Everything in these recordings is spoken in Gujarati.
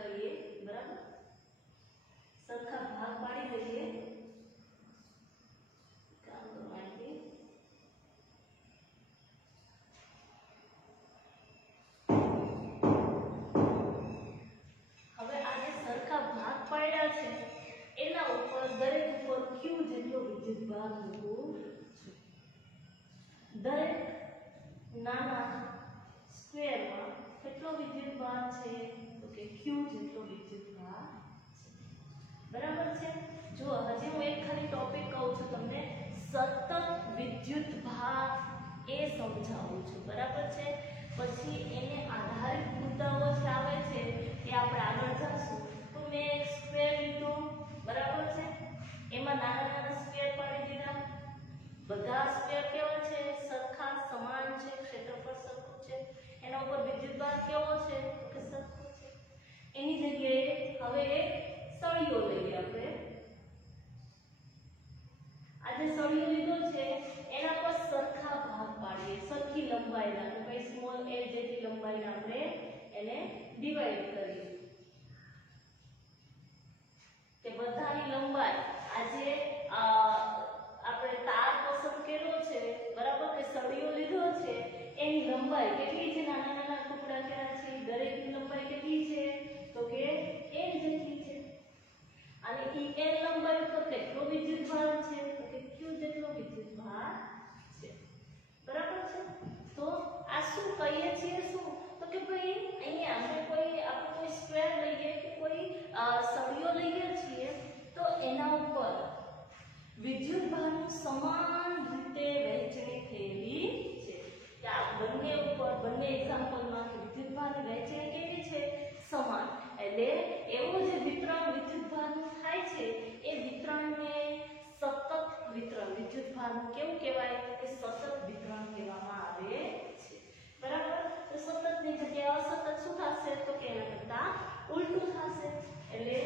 કરીએ, બરાબર, સરખા ભાગ પાડી દઈએ. કામ તો અહીંથી હવે આ જે સરખા ભાગ પાડ્યા છે એના ઉપર દરેક ઉપર q જેટલો વિદ્યુતભાર મૂકવો છે. દરેક નાના સ્ક્વેરમાં કેટલો વિદ્યુતભાર છે? તો કે q જેટલો વિદ્યુતભાર છે. બરાબર છે. જો હજી હું એક ખાલી ટોપિક કહું છું તમને, સતત વિદ્યુતભાર એ સમજાવું છું, બરાબર છે. પછી એને આધારિત મુદ્દાઓ જે આવે છે એ આપણે આગળ જઈશું. તો મેં એક સ્ક્વેર લીધો, બરાબર છે, એમાં નાના નાના સ્ક્વેર પાડી દીધા. બધા સ્ક્વેર કેવા છે? સરખા, સમાન છે, ક્ષેત્રફળ સરખું છે. એના ઉપર વિદ્યુતભાર કેવો છે? કે સરખો છે. એની જગ્યાએ હવે એક સળિયો લઈએ આપણે. આ જે સળિયો લીધો છે એના પર સરખા ભાગ પાડીએ, સરખી લંબાઈના, તો ભાઈ સ્મોલ l જેટલી લંબાઈના આપણે એને ડિવાઈડ કરીએ. તે બધાની લંબાઈ આજે આપણે તાર પસંદ કર્યો છે, બરાબર, કે સળિયો લીધો છે, એની લંબાઈ કેટલી છે? નાના નાના ટુકડા કર્યા છે, દરેકની લંબાઈ કેટલી છે? તો કે l જેટલી છે. અને ઈ l લંબાઈ ઉપર કેટલો વિદ્યુતભાર છે? તો કે q જેટલો વિદ્યુતભાર છે. બરાબર છે. તો આ શું કહીએ છીએ? શું તો કે ભાઈ અહીંયા આપણે કોઈ સ્ક્વેર લઈએ કે કોઈ સળિયો લઈએ છીએ તો એના ઉપર વિદ્યુતભારનું સમાન રીતે વહેંચણી થયેલી છે. કે આ બંને ઉપર, બંને એક્ઝામ્પલમાં વિદ્યુતભારની વહેંચણી કેવી છે? સમાન. એટલે એવું જે વિતરણ વિદ્યુતભારનું થાય છે એ વિતરણને સતત વિતરણ વિદ્યુતભારનું કેવું કહેવાય? કે સતત વિતરણ કહેવામાં આવે છે. બરાબર. તો સતતની જગ્યાએ અસતત શું થશે? તો કે એના કરતા ઉલટું થશે. એટલે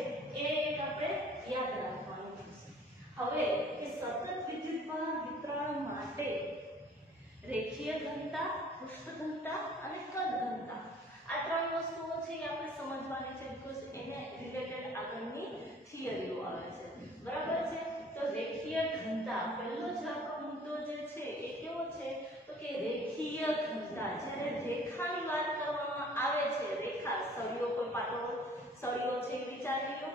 એ એક આપણે યાદ રાખવાનું છે. હવે એ સતત વિદ્યુતભાર વિતરણ માટે રેખીય ઘનતા, પૃષ્ઠ ઘનતા અને કદ ઘનતા આ ત્રણ વસ્તુઓ છે એ આપણે સમજવાની છે, બીકોઝ એને રિલેટેડ આગળની થિયરીઓ આવે છે. બરાબર છે. તો રેખીય ઘનતા પહેલો જ આપણો મુદ્દો જે છે એ કેવો છે? તો કે રેખીય ઘનતા. જ્યારે રેખાની વાત કરવામાં આવે છે, રેખા, સળિયો, કોઈ પાતળો સળિયો છે એ વિચારી લો,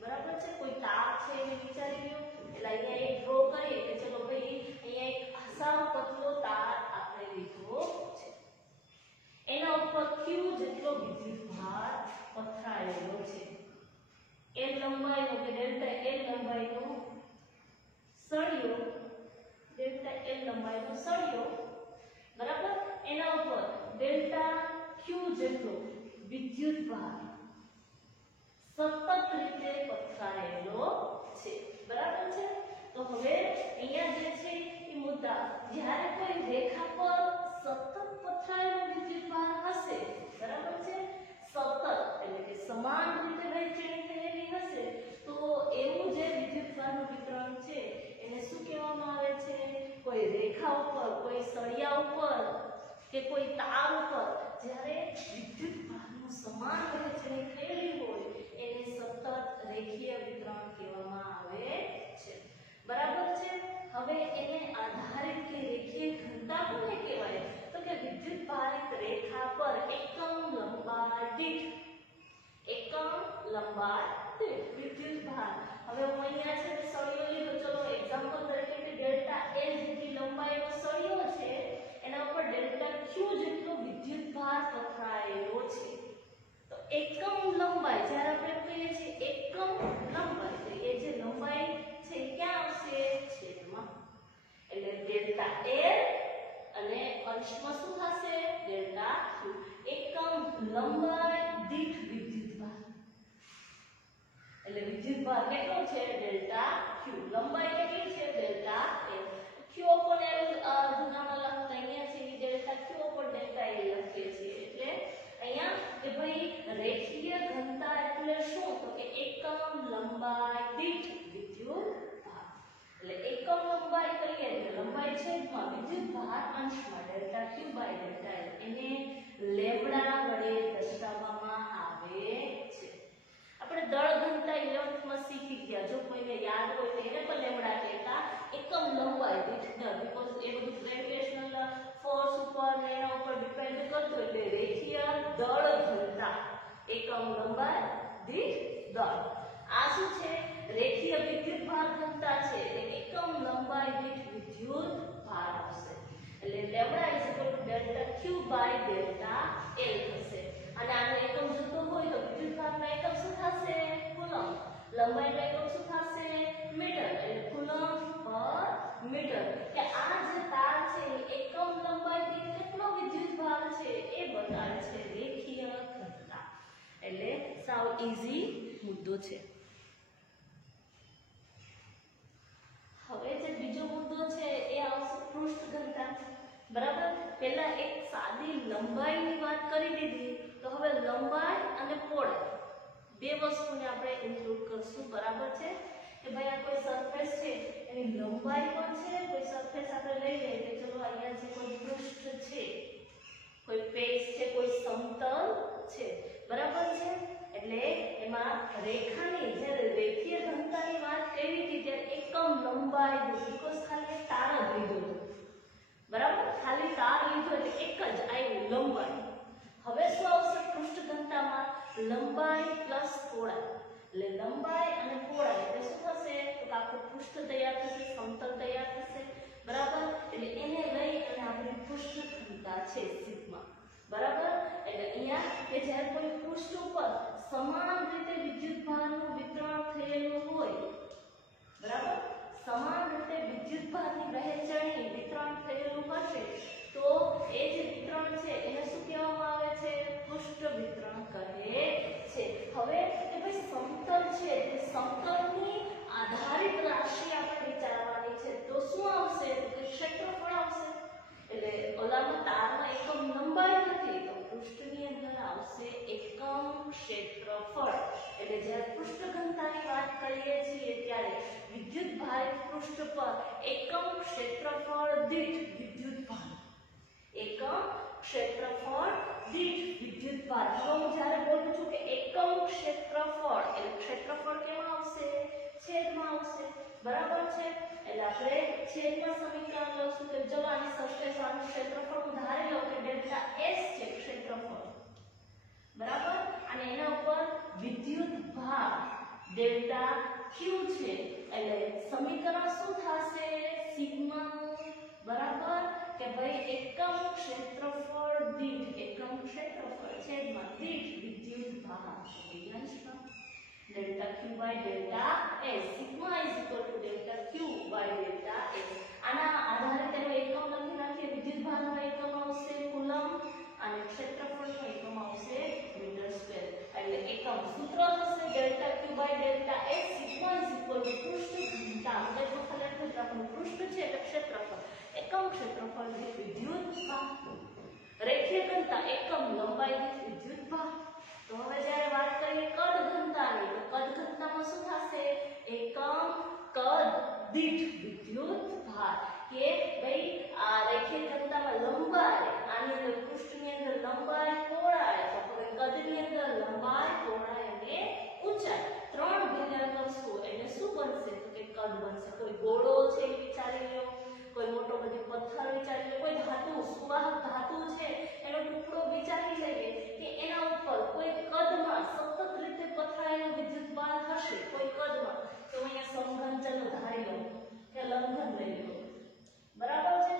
બરાબર છે, કોઈ તાર છે એ વિચારી લો. એટલે અહીંયા એક ડ્રો કરીએ કે ચલો ભાઈ અહીંયા એક સાવ પતલો તાર આપણે લીધો છે, એના ઉપર q જેટલો વિદ્યુતભાર પથરાયેલો છે. l લંબાઈનો કે ડેલ્ટા l લંબાઈનો સળિયો, ડેલ્ટા l લંબાઈનો સળિયો, બરાબર, એના ઉપર ડેલ્ટા q જેટલો વિદ્યુતભાર સતત રીતે પથરાયેલો છે. બરાબર છે. તો હવે અહીંયા જે છે એ મુદ્દા, જ્યારે કોઈ રેખા પર સતત પથરાયેલો વિદ્યુતભાર હશે, બરાબર છે, સતત એટલે કે સમાન રીતે વહેંચણી થયેલી હશે, તો એવું જે વિદ્યુતભારનું વિતરણ છે એને શું કહેવામાં આવે છે? કોઈ રેખા ઉપર, કોઈ સળિયા ઉપર કે કોઈ તાર ઉપર જ્યારે વિદ્યુતભારનું સમાન વહેંચણી થયેલી હોય એને સતત રેખીય વિતરણ કહેવામાં આવે છે. બરાબર છે. હવે એને આધારિત કે રેખીય ઘનતા કોને કહેવાય? તો કે વિદ્યુતભારિત રેખા પર એકમ લંબાઈ દીઠ વિદ્યુતભાર. હવે હું અહીંયા છે સળિયો લીધો, ચલો એક્ઝામ્પલ તરીકે કે ડેલ્ટા l જેટલી લંબાઈનો સળિયો છે, એના ઉપર ડેલ્ટા q જેટલો વિદ્યુતભાર પથરાયેલો છે. તો એકમ લંબાઈ જ્યારે આપણે કહીએ છીએ એકમ લંબાઈ, તો એ જે લંબાઈ છે ક્યાં આવશે? છેદમાં. એટલે ડેલ્ટા l અને અંશમાં શું થશે? Delta q. એકમ લંબાઈ દીઠ વિદ્યુતભાર. એટલે વિદ્યુતભાર કેટલો છે? Delta q. લંબાઈ કેટલી છે? Delta l. q upon l જૂનામાં લખતા અહીંયા છે delta q upon delta l લખીએ છીએ. એટલે અહીંયા કે ભાઈ રેખીય ઘનતા એટલે શું? તો કે એકમ લંબાઈ દીઠ વિદ્યુતભાર. એટલે એકમ લંબાઈ કહીએ એટલે લંબાઈ છેદમાં વિદ્યુતભાર અંશમાં delta q by delta l. એને લેમ્બડા વડે દર્શાવવામાં આવે છે. એકમ લંબાઈ દીઠ દર. આ શું છે? રેખીય વિદ્યુતભાર ઘનતા છે. એકમ લંબાઈ દીઠ વિદ્યુતભાર આવશે. એટલે lambda is equal to delta q by delta l થશે. અને આનો એકમ જોતો હોય તો વિદ્યુતભારનો એકમ શું થશે? કુલમ. લંબાઈનો એકમ શું થશે? મીટર. એટલે કુલમ પર મીટર. કે આ જે તાર છે એ એકમ લંબાઈ દીઠ કેટલો વિદ્યુતભાર છે એ બતાવે છે રેખીય ઘનતા. એટલે સાવ ઈઝી મુદ્દો છે. હવે જે બીજો મુદ્દો છે એ આવશે પૃષ્ઠ ઘનતા. બરાબર? પહેલા એક સાદી લંબાઈની વાત કરી દીધી, તો હવે લંબાઈ અને પહોળાઈ બે વસ્તુને આપણે ઇન્ક્લુડ કરશું. બરાબર છે? કે ભાઈ આ કોઈ સરફેસ છે એની લંબાઈ પણ છે, કોઈ સરફેસ આપણે લઈ લઈએ કે ચલો અહીંયા જે કોઈ પૃષ્ઠ છે, કોઈ પેજ છે, કોઈ સમતલ છે. બરાબર છે? એટલે એમાં રેખાની જ્યારે રેખીય ઘનતાની વાત કરી હતી ત્યારે એકમ લંબાઈ બીકોઝ ખાલી તાર જ લીધો હતો. બરાબર? ખાલી તાર લીધો એટલે એક જ આવ્યું લંબાઈ. હવે શું આવશે પૃષ્ઠ ઘનતામાં? લંબાઈ પ્લસ પહોળાઈ. એટલે લંબાઈ અને પહોળાઈ એટલે શું થશે? તો આખું પૃષ્ઠ તૈયાર થશે, સમતલ તૈયાર થશે. બરાબર? એટલે એને લઈ અને આપણી પૃષ્ઠ ઘનતા છે સિગ્મા. બરાબર? એટલે અહીંયા કે જ્યારે કોઈ પૃષ્ઠ ઉપર સમાન રીતે વિદ્યુતભારનું વિતરણ થયેલું હોય, બરાબર? સમાન રીતે વિદ્યુતભારની વહેંચણી વિતરણ થયેલું હશે તો એ જે વિતરણ છે એને શું કહેવામાં આવે છે? પૃષ્ઠ વિતરણ કહે છે. હવે કે ભાઈ સમતલ છે એટલે સમતલની આધારિત રાશિ આપણે વિચારવાની છે તો શું આવશે? તો કે ક્ષેત્રફળ આવશે. એટલે ઓલામાં તારમાં એકમ લંબાઈ નથી તો પૃષ્ઠની અંદર આવશે એકમ ક્ષેત્રફળ. એટલે જ્યારે પૃષ્ઠ ઘનતાની વાત કરીએ છીએ ત્યારે વિદ્યુતભારિત પૃષ્ઠ પર એકમ ક્ષેત્રફળ દીઠ વિદ્યુતભાર, એકમ ક્ષેત્રફળ દીઠ વિદ્યુતભાર. તો હું જ્યારે બોલું છું કે એકમ ક્ષેત્રફળ એટલે ક્ષેત્રફળ કેમાં આવશે? છેદમાં આવશે. બરાબર છે? એટલે આપણે છેદમાં સમીકરણ લખશું કે ચલો આની સરફેસ આનું ક્ષેત્રફળ હું ધારી લઉં કે ડેલ્ટા S છે ક્ષેત્રફળ. બરાબર? અને એના ઉપર વિદ્યુતભાર ડેલ્ટા Q છે. એટલે સમીકરણ શું થશે? સિગ્માનું. બરાબર? કે ભાઈ એકમ ક્ષેત્રફળ દીઠ, એકમ ક્ષેત્રફળ છેદમાં દીઠ વિદ્યુતભાર delta Q by delta S. Sigma is equal to delta Q by delta S. આના આધારે તેનો એકમ લખી નાખીએ. વિદ્યુતભારનો એકમ આવશે કુલમ અને ક્ષેત્રફળનો એકમ આવશે મીટર સ્ક્વેર. એટલે એકમ સૂત્ર થશે delta Q by delta S. Sigma is equal to પૃષ્ઠ ઘનતા. આપણે તો ખાલી એટલું જ રાખવાનું, પૃષ્ઠ છે એટલે ક્ષેત્રફળ, એકમ ક્ષેત્રફળ દીઠ વિદ્યુતભાર. રેખીય ઘનતા એકમ લંબાઈ દીઠ વિદ્યુતભાર. તો હવે જ્યારે વાત કરીએ કદ ઘનતાની તો કદ ઘનતામાં શું થશે? એકમ કદ દીઠ વિદ્યુતભાર. કે ભાઈ આ રેખીય ઘનતામાં લંબાઈ, આની અંદર પૃષ્ઠની અંદર લંબાઈ પહોળાઈ, તો હવે કદની અંદર લંબાઈ પહોળાઈ અને ઊંચાઈ ત્રણ ભેગા કરશું એટલે શું બનશે? તો કે કદ બનશે. કોઈ ગોળો છે એ વિચારી લો, કોઈ મોટો બધી પથ્થર વિચારી લો, કોઈ ધાતુ સુવાહક ધાતુ છે એનો ટુકડો વિચારી લઈએ કે એના ઉપર કોઈ કદમાં સતત રીતે પથરાયેલો વિદ્યુતભાર હશે કોઈ કદમાં, તો અહીંયા સમઘન ચલો ધારી લો કે લંઘન લઈ લો. બરાબર છે?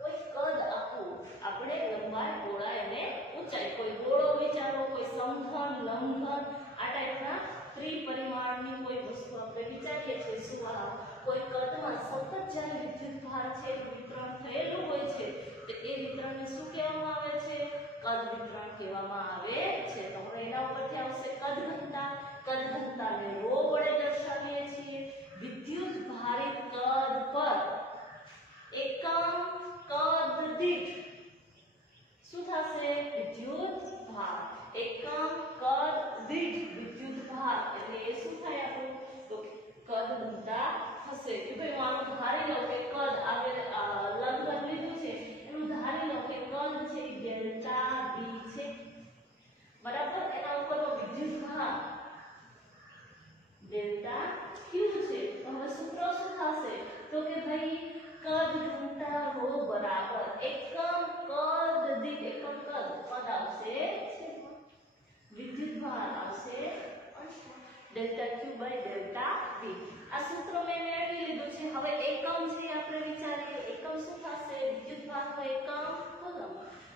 કોઈ કદ આખું આપણે લંબાઈ પહોળાઈ અને ઊંચાઈ, કોઈ ગોળો વિચારો, કોઈ સમઘન લંઘન, આ ટાઈપના ત્રિપરિમાણની કોઈ વસ્તુ આપણે વિચારીએ છીએ સુવાહક, કોઈ કદમાં સતત જ્યારે વિદ્યુતભાર છે વિતરણ થયેલું હોય છે તો એ વિતરણને શું કહેવામાં આવે છે? કદ વિતરણ કહેવામાં આવે છે. તો હવે એના ઉપરથી આવશે કદ ઘનતા. કદ ઘનતાને ρ વડે દર્શાવીએ છીએ. વિદ્યુતભારિત કદ પર એકમ કદ દીઠ શું થશે? વિદ્યુતભાર. એકમ કદ દીઠ વિદ્યુતભાર એટલે એ શું થાય આપણું? તો કદ ઘનતા હશે. કે ભાઈ હું આનું ધારી લઉં કે કદ આવે લંઘન લીધું છે એનું ધારી લઉં કે કદ છે delta q by delta v. આ સૂત્ર મેં મેળવી લીધું છે. હવે એકમ છે આપણે વિચારીએ. એકમ શું થશે? વિદ્યુતભારનો એકમ કુલમ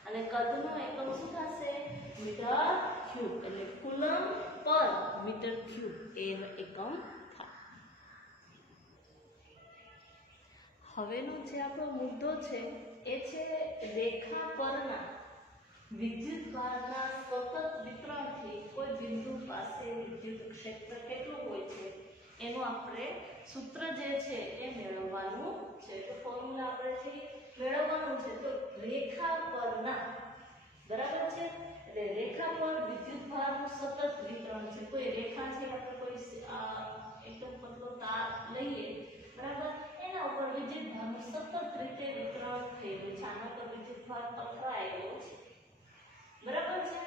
અને કદનો એકમ શું થશે? Metre cube. એટલે કુલમ પર મીટર ક્યુબ એ એકમ થાય. હવેનો જે આપણો મુદ્દો છે એ છે રેખા પરના વિદ્યુતભારના સતત વિતરણથી કોઈ બિંદુ પાસે વિદ્યુત ક્ષેત્ર કેટલું હોય છે એનું આપણે સૂત્ર જે છે એ મેળવવાનું છે. તો ફોર્મ્યુલા આપણેથી મેળવવાનું છે. તો રેખા પરના, બરાબર છે, એટલે રેખા પર વિદ્યુતભારનું સતત વિતરણ છે. કોઈ રેખા છે, આપણે કોઈ એકદમ પતલો તાર લઈએ, બરાબર, એના ઉપર વિદ્યુતભારનું સતત રીતે વિતરણ થઈ રહ્યું છે. આના પર વિદ્યુતભાર પથરાયેલો છે, બરાબર છે.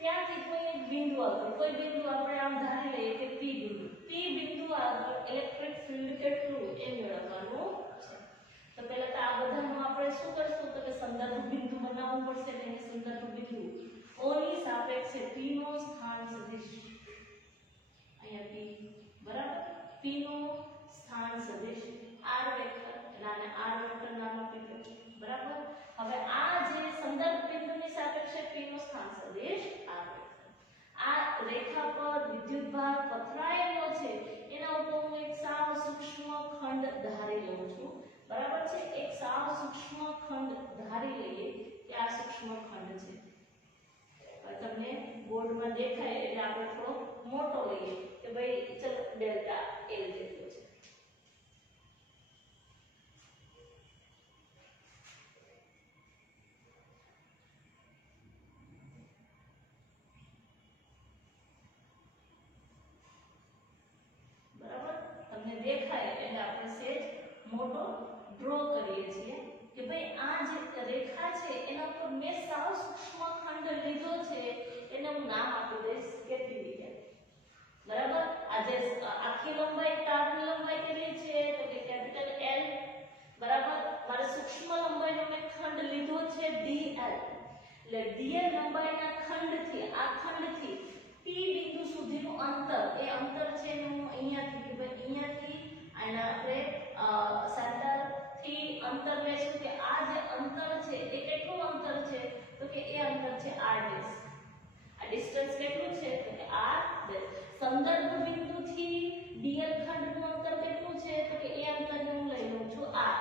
ત્યાંથી કોઈ એક બિંદુ આગળ, કોઈ બિંદુ આપણે આમ ધારી લઈએ કે પી બિંદુ. પી બિંદુ આગળ ઇલેક્ટ્રિક ફિલ્ડ કેટલું એ મેળવવાનું છે. તો પહેલા તો આ બધાનું આપણે શું કરશું? તો કે સંદર્ભ બિંદુ બનાવવું પડશે. એટલે સંદર્ભ બિંદુ ઓની સાપેક્ષે p નો સ્થાન સદિશ, અહીંયા p, બરાબર, p નો સ્થાન સદિશ r વેક્ટર, એટલે આને r વેક્ટર નામ આપી દો, બરાબર. હવે આ જે સંદર્ભ બિંદુની સાપેક્ષે p નો સ્થાન સદિશ r વેક્ટર, આ રેખા પર વિદ્યુતભાર પથરાયેલો છે એના ઉપર હું એક સાવ સૂક્ષ્મ ખંડ ધારી લઉં છું, બરાબર છે. એક સાવ સૂક્ષ્મ ખંડ ધારી લઈએ કે આ સૂક્ષ્મ ખંડ છે. તમને બોર્ડમાં દેખાય એટલે આપણે થોડો મોટો લઈએ કે ભાઈ ચલો ડેલ્ટા L જેટલો છે. બરાબર, તમને દેખાય એટલે આપણે સેજ મોટો ડ્રો કરીએ છીએ કે ભાઈ આ જે રેખા છે એના પર મેં સાવ સૂક્ષ્મ ખંડ લીધો છે એને હું નામ આપી દઈશ કેપિટલ, બરાબર. આ જે આખી લંબાઈ, તારની લંબાઈ કેટલી છે? તો કે કેપિટલ L, બરાબર. મારે સૂક્ષ્મ લંબાઈનો મેં ખંડ લીધો છે dl, એટલે dl લંબાઈના ખંડથી, આ ખંડથી p બિંદુ સુધીનું અંતર, એ અંતર છે હું અહીંયાથી કે ભાઈ અહીંયાથી આના આપણે સેન્ટર થી અંતર લેશું કે આ જે અંતર છે એ કેટલું અંતર છે? તો કે એ અંતર છે r ડેશ. આ ડિસ્ટન્સ કેટલું છે? તો કે r ડેશ. સંદર્ભ બિંદુથી dl ખંડનું અંતર કેટલું છે? તો કે એ અંતરને હું લઈ લઉં છું r,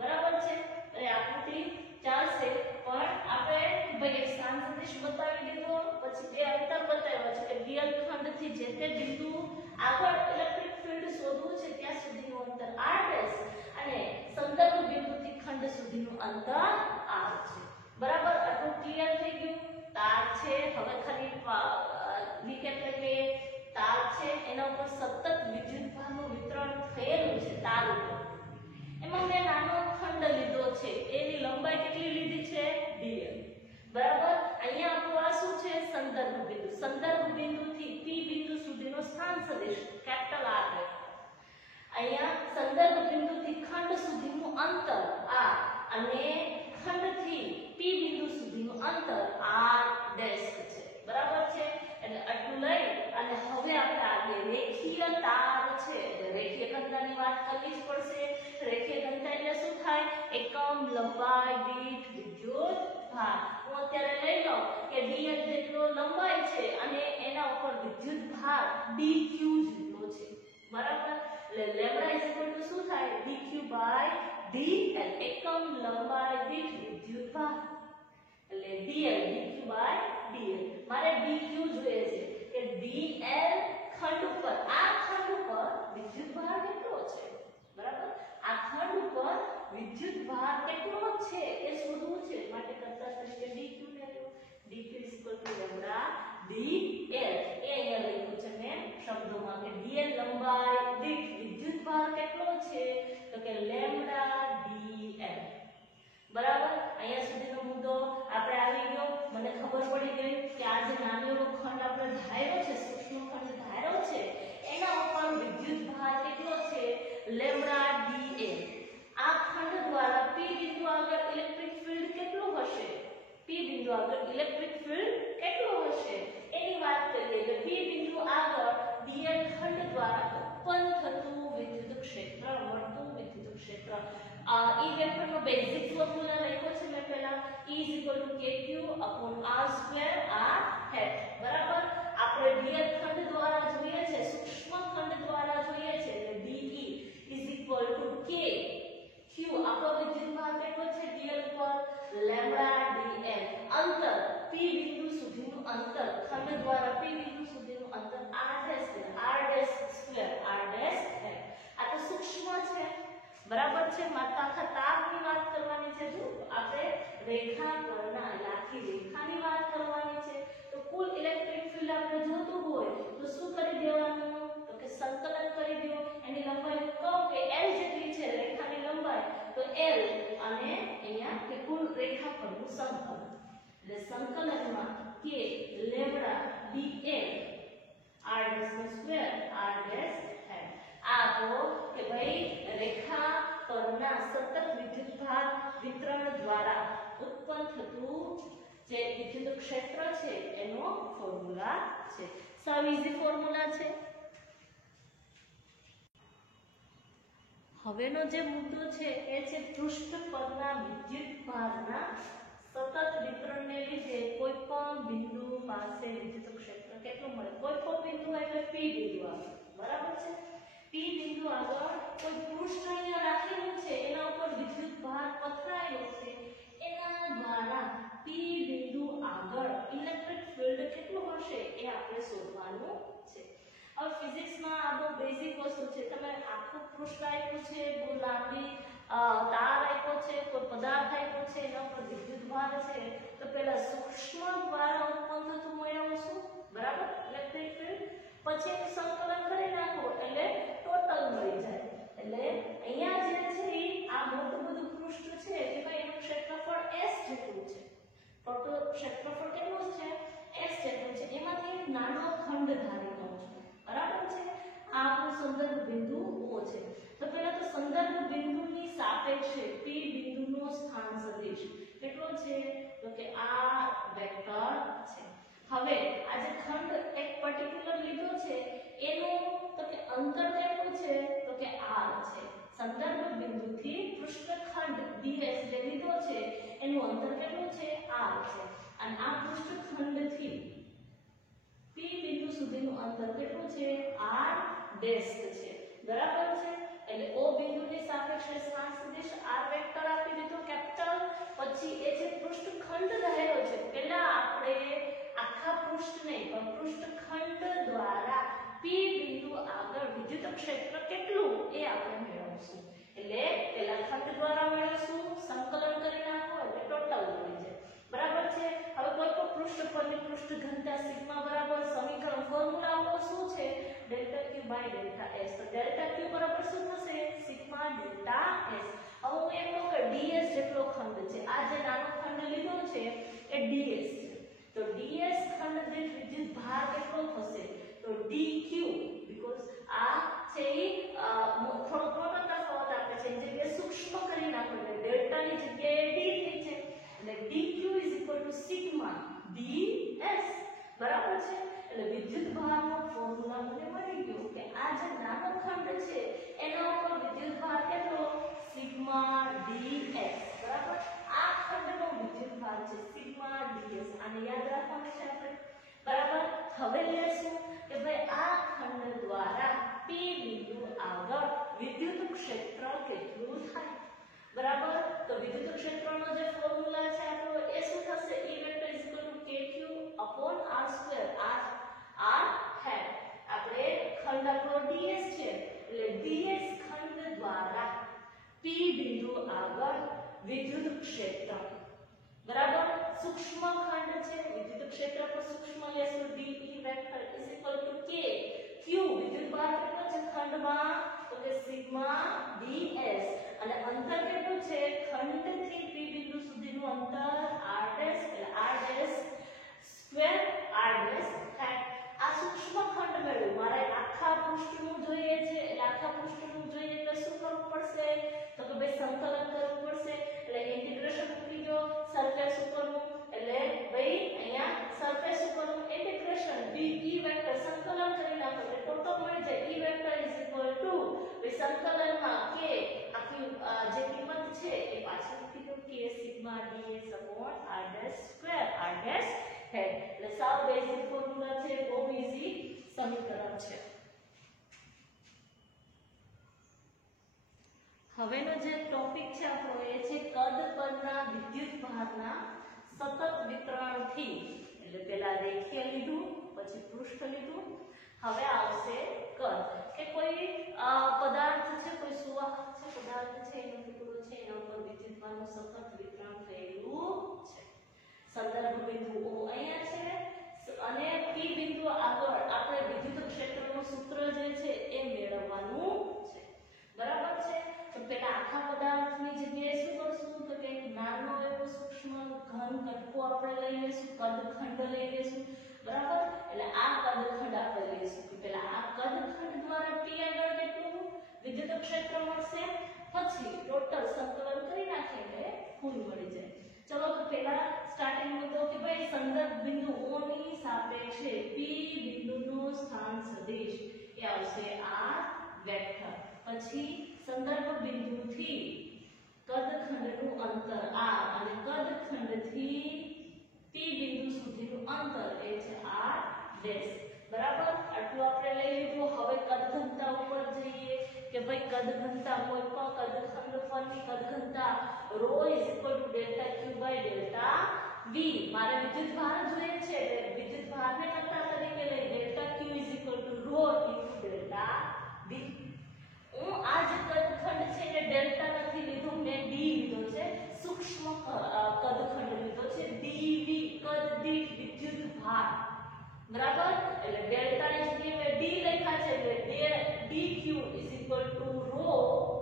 બરાબર છે. એટલે આકૃતિ ચાલશે, પણ આપણે ભાઈ એક સ્થાન સદિશ બતાવી દીધો, પછી બે અંતર બતાવ્યા છે કે dl ખંડથી જે તે બિંદુ આગળ ઇલેક્ટ્રિક ફિલ્ડ શોધવું છે ત્યાં સુધીનું અંતર r ડેશ અને સંદર્ભ બિંદુથી ખંડ સુધીનું અંતર r છે, બરાબર. આટલું ક્લિયર થઈ ગયું. તાર છે, હવે ખાલી વીક એટલે કે તાર છે એના ઉપર સતત વિદ્યુતભારનું વિતરણ થયેલું છે તાર ઉપર. એમાં મેં નાનો ખંડ લીધો છે, એની લંબાઈ કેટલી લીધી છે? dl, બરાબર. અહીંયા આપણું આ શું છે? સંદર્ભ બિંદુ. સંદર્ભ બિંદુથી p બિંદુ સુધીનો સ્થાન સદિશ કેપિટલ R વેક્ટર. અહીંયા સંદર્ભ બિંદુથી ખંડ સુધીનું અંતર r અને ખંડથી p બિંદુ સુધીનું અંતર r ડેશ છે, બરાબર છે. એટલે આટલું લઈ અને હવે આપણે આગળ રેખીય તાર છે, એટલે રેખીય ઘનતાની વાત કરવી જ પડશે. રેખીય ઘનતા એટલે શું થાય? એકમ લંબાઈ દીઠ વિદ્યુતભાર. હું અત્યારે લઈ લઉં કે dl જેટલો લંબાઈ છે અને એના ઉપર વિદ્યુતભાર dq જેટલો છે, બરાબર. એટલે લેમ્ડા શું થાય? dq dl, એકમ લંબાઈ દીઠ વિદ્યુતભાર. એટલે dl dq dl. મારે dq જોઈએ છે કે dl ખંડ ઉપર, આ ખંડ ઉપર વિદ્યુતભાર કેટલો છે, બરાબર. આ ખંડ ઉપર વિદ્યુતભાર કેટલો છે એ શોધવું છે. માટે કરતા તરીકે dq લેજો. dq lambda dl. એ અહીંયા લખ્યું છે મેં શબ્દોમાં કે dl લંબાઈ દીઠ વિદ્યુતભાર કેટલો છે? તો કે લેમ્ડા dl, બરાબર. અહીંયા સુધીનો મુદ્દો આપણે આવી ગયો. મને ખબર પડી ગઈ કે આ જે નાનો ખંડ આપણે ધાર્યો છે, સૂક્ષ્મ ખંડ ધાર્યો છે, એના ઉપર વિદ્યુતભાર કેટલો છે? Lambda dl. આ ખંડ દ્વારા p બિંદુ આગળ ઇલેક્ટ્રિક ફિલ્ડ કેટલું હશે? p બિંદુ આગળ ઇલેક્ટ્રિક ફિલ્ડ કેટલું હશે એની વાત કરીએ. એટલે p બિંદુ આગળ dl બેઝિક ફોર્મ્યુલા લખ્યો છે મેં પહેલા E = kq/r² r હેટ બરાબર. આપણે ડીએલ ખંડ દ્વારા જોઈએ છે, સૂક્ષ્મ ખંડ દ્વારા જોઈએ છે એટલે DE = k q આપણો વિદ્યુત ભાર કેટલો છે ડીએલ પર λdl. અંતર p બિંદુ સુધીનું અંતર ખંડ દ્વારા p બિંદુ સુધીનું અંતર r². આ તો સૂક્ષ્મ છે બરાબર છે. માત્ર આખા તારની વાત કરવાની છે. જો આપણે રેખા પરના આખી રેખાની વાત કરવાની છે તો કુલ ઇલેક્ટ્રિક ફીલ્ડ આપણે જોતું હોય તો શું કરી દેવાનું તો કે સંકલન કરી દો. એની લંબાઈ કહો કે l જેટલી છે રેખાની લંબાઈ તો l અને અહીંયા કે કુલ રેખા પરનું સંકલન એટલે સંકલનમાં k λdl r². આ તો કે ભાઈ રેખા પરના સતત વિદ્યુતભાર વિતરણ દ્વારા ઉત્પન્ન થતું જે વિદ્યુત ક્ષેત્ર છે એનો ફોર્મ્યુલા છે. સાવ ઈઝી ફોર્મ્યુલા છે. હવેનો જે મુદ્દો છે એ છે પૃષ્ઠ પરના વિદ્યુતભારના સતત વિતરણને લીધે કોઈ પણ બિંદુ પાસે વિદ્યુત ક્ષેત્ર કેટલું મળે. કોઈ પણ બિંદુ એટલે P બિંદુ આવે બરાબર છે. P બિંદુ આગળ કોઈ પૃષ્ઠ અહીંયા રાખેલું છે એના ઉપર વિદ્યુતભાર પથરાયેલો છે એના દ્વારા P બિંદુ આગળ ઇલેક્ટ્રિક ફીલ્ડ કેટલું હશે એ આપણે શોધવાનું છે. હવે ફિઝિક્સમાં આ બહુ બેઝિક વસ્તુ છે. તમે આખું પૃષ્ઠ આપ્યું છે, બહુ લાંબી તાર આપ્યો છે, કોઈ પદાર્થ આપ્યો છે, એના ઉપર વિદ્યુતભાર છે તો પહેલા સૂક્ષ્મ દ્વારા ઉત્પન્ન થતું મેળવવું શું બરાબર ઇલેક્ટ્રિક ફીલ્ડ, પછી એનું સંકલન કરી નાખો એટલે ટોટલ મળી જાય. એટલે અહીંયા જે છે આ મોટું બધું પૃષ્ઠ છે એમાં એનું ક્ષેત્રફળ S જેટલું છે. ટોટલ ક્ષેત્રફળ કેટલું છે S જેટલું છે. એમાંથી એક નાનો ખંડ ધારી લો છો બરાબર છે. આ આપણું સંદર્ભ બિંદુ O છે. તો પહેલા તો સંદર્ભ બિંદુની સાપેક્ષે P બિંદુનો સ્થાન સદિશ કેટલો છે તો કે r વેક્ટર છે. હવે આ જે ખંડ એક પર્ટિક્યુલર લીધો છે એનું તો કે અંતર કેટલું છે તો કે r છે. સંદર્ભ બિંદુથી પૃષ્ઠખંડ ds જે લીધો છે એનું અંતર કેટલું છે r છે. અને આ પૃષ્ઠખંડથી P બિંદુ સુધીનું અંતર કેટલું છે r ડેશ છે બરાબર છે. એટલે O બિંદુની સાપેક્ષે સ્થાન સદિશ r વેક્ટર આપી દીધો કેપિટલ. પછી એ જે પૃષ્ઠખંડ રહેલો છે પહેલા આપણે આખા પૃષ્ઠને પણ પૃષ્ઠખંડ દ્વારા P બિંદુ આગળ વિદ્યુત ક્ષેત્ર કેટલું એ આપણે મેળવશું. એટલે પહેલા ખંડ દ્વારા મેળવશું, સંકલન કરી નાખો એટલે ટોટલ મળી જાય બરાબર છે. હવે કોઈ પણ પૃષ્ઠ પરની પૃષ્ઠ ઘનતા સિગ્મા બરાબર સમીકરણ ફોર્મ્યુલા શું છે delta Q by delta S. તો ડેલ્ટા Q બરાબર શું થશે સિગ્મા ડેલ્ટા S. હવે હું એમ કહું કે ds જેટલો ખંડ છે આ જે નાનો ખંડ લીધો છે એ ds છે તો ds ખંડ દીઠ વિદ્યુત ભાર કેટલો થશે તો dq બીકોઝ આ છે થોડો મોટો તફાવત આપે છે જે કે સૂક્ષ્મ કરી નાખો એટલે ડેલ્ટા ની જગ્યાએ d થઈ છે એટલે dq સિગ્મા ds બરાબર છે. એટલે વિદ્યુત ભારનો ફોર્મ્યુલા મને મળી ગયો કે આ જે નાનો ખંડ છે એના ઉપર વિદ્યુત ભાર કેટલો સિગ્મા ds બરાબર. આ ખંડનો વિદ્યુત ભાર છે સિગ્મા ds. આને યાદ રાખવાનું છે આપણે બરાબર. હવે લેશું કે ભાઈ આ ખંડ દ્વારા P બિંદુ આગળ વિદ્યુત ક્ષેત્ર કેટલું થાય બરાબર. તો વિદ્યુત ક્ષેત્રનો જે ફોર્મ્યુલા છે આપણો એ શું થશે E vector kq/r². r hat આપણે ખંડ આપણો ds છે એટલે ds ખંડ દ્વારા P બિંદુ આગળ વિદ્યુત ક્ષેત્ર બરાબર. સૂક્ષ્મ ખંડ છે વિદ્યુત ક્ષેત્ર પર સૂક્ષ્મ લેશું dE વેક્ટર k q વિદ્યુત ભાર કેટલો છે ખંડમાં તો કે સિગ્મા ds. અને અંતર કેટલું છે ખંડથી P બિંદુ સુધીનું અંતર r ડેશ એટલે r dash square r dash hat. આ સૂક્ષ્મ ખંડ મેળવ્યું. મારે આખા પૃષ્ઠનું જોઈએ છે એટલે આખા પૃષ્ઠનું જોઈએ એટલે શું કરવું પડશે તો કે ભાઈ સંકલન કરવું પડશે. એટલે ઇન્ટિગ્રેશન મૂકી દો સરફેસ ઉપરનું એટલે ભાઈ અહીંયા સરફેસ ઉપરનું ઇન્ટિગ્રેશન dE વેક્ટર સંકલન કરી નાખો એટલે ટોટલ મળી જાય E વેક્ટર ભાઈ સંકલનમાં k આખી જે કિંમત છે એ પાછળ કીધું કે sigma ds upon r dash square r dash હેડ. એટલે સાવ બેઝિક ફોર્મ્યુલા છે, બહુ ઈઝી સમીકરણ છે. હવેનો જે ટોપિક છે આપણો એ છે કદ પરના વિદ્યુત ભારના સતત વિતરણથી. એટલે પહેલા રેખીય લીધું, પછી પૃષ્ઠ લીધું, હવે આવશે કદ. કે કોઈ પદાર્થ છે, કોઈ સુવાહક છે, પદાર્થ છે, એનો ટુકડો છે, એના ઉપર વિદ્યુત ભારનું સતત વિતરણ થયેલું છે. સંદર્ભ બિંદુ O અહીંયા છે અને P બિંદુ આગળ આપણે વિદ્યુત ક્ષેત્રનું સૂત્ર જે છે એ મેળવવાનું છે. બરાબર છે? તો પેલા આખા પદાર્થની જગ્યાએ શું કરશું? તો કે નાનો એવો સૂક્ષ્મ ઘન ઘટકો આપણે લઈ લેશું, કદખંડ લઈ લેશું. બરાબર? એટલે આ કદખંડ આપણે લઈશું. પેલા આ કદખંડ દ્વારા P આગળ કેટલું વિદ્યુત ક્ષેત્ર મળશે, પછી ટોટલ સંકલન કરી નાખીએ એટલે કુલ મળી જાય. ચલો તો પેલા સ્ટાર્ટિંગ મુદ્દો કે ભાઈ સંદર્ભ બિંદુ O ની સાપેક્ષે P બિંદુનું સ્થાન સદિશ એ આવશે r વેક્ટર. પછી સંદર્ભ બિંદુથી કદખંડનું અંતર r અને કદખંડથી P બિંદુ સુધીનું અંતર એ છે r ડેશ. બરાબર? આટલું આપણે લઈ લીધું. હવે કદઘનતા ઉપર જઈએ કે ભાઈ કદઘનતા કોઈ પણ કદખંડ પરની કદઘનતા ρ ΔQ/ΔV. મારે વિદ્યુત ભાર જોઈએ છે એટલે વિદ્યુત ભારને કરતા તરીકે લઈ ΔQ ρ ΔV. હું આ જે કદખંડ છે એને ડેલ્ટા નથી લીધો, મેં ડી લીધો છે, સૂક્ષ્મ કદખંડ લીધો છે. ડીવી કદ દીઠ વિદ્યુત ભાર. બરાબર? એટલે ડેલ્ટા ની જગ્યાએ મેં ડી લખ્યા છે એટલે dq ρ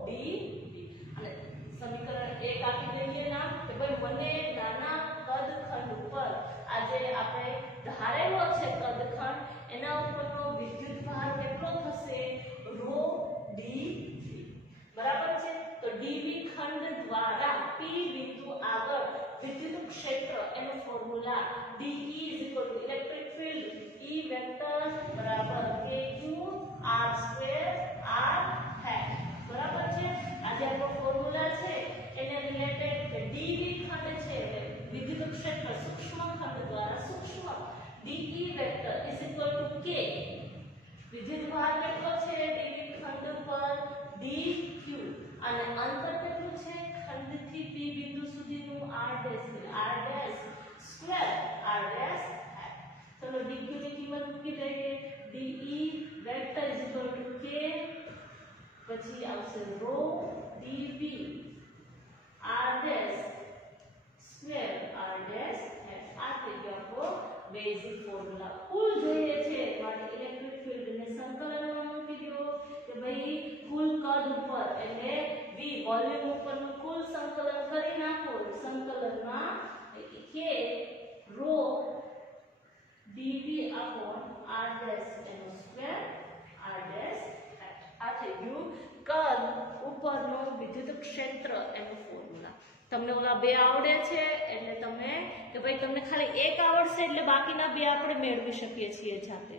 dv. અને સમીકરણ 1 આપી દઈએ ના કે ભાઈ મને નાના કદખંડ ઉપર આજે આપણે ધારેલો છે કદખંડ એના ઉપરનો વિદ્યુત ભાર કેટલો થશે? ρ dv. બરાબર છે? તો dv ખંડ દ્વારા P બિંદુ આગળ વિદ્યુત ક્ષેત્ર એનું formula dE electric field E vector બરાબર kq r2 r હેટ. બરાબર છે? આ જે આપણો ફોર્મ્યુલા છે એને રિલેટેડ કે dv ખંડ છે એટલે વિદ્યુત ક્ષેત્ર સૂક્ષ્મ ખંડ દ્વારા સૂક્ષ્મ dE વેક્ટર k. વિદ્યુત ભાર કેટલો છે dv ખંડ પર dq અને અંતર કેટલું છે ખંડથી P બિંદુ સુધીનું r dash square r dash. ચલો dq ની કિંમત મૂકી દઈએ. dE વેક્ટર k પછી આવશે ρ dv r dash square r dash. આ થઈ ગયો આપણો બેઝિક ફોર્મ્યુલા. કુલ જોઈએ છે માટે ઇલેક્ટ્રિક ફિલ્ડ ને સંકલનમાં મૂકી દો કે ભાઈ કુલ કદ ઉપર એટલે v વોલ્યુમ ઉપરનું કુલ સંકલન કરી નાખો. સંકલનમાં k ρ dv upon r dash એનો સ્ક્વેર r dash. આ થઈ ગયું કદ ઉપરનો વિદ્યુત ક્ષેત્ર એનું ફોર્મ્યુલા. તમને ઓલા બે આવડે છે એટલે તમે કે ભાઈ તમને ખાલી એક આવડશે એટલે બાકીના બે આપણે મેળવી શકીએ છીએ જાતે.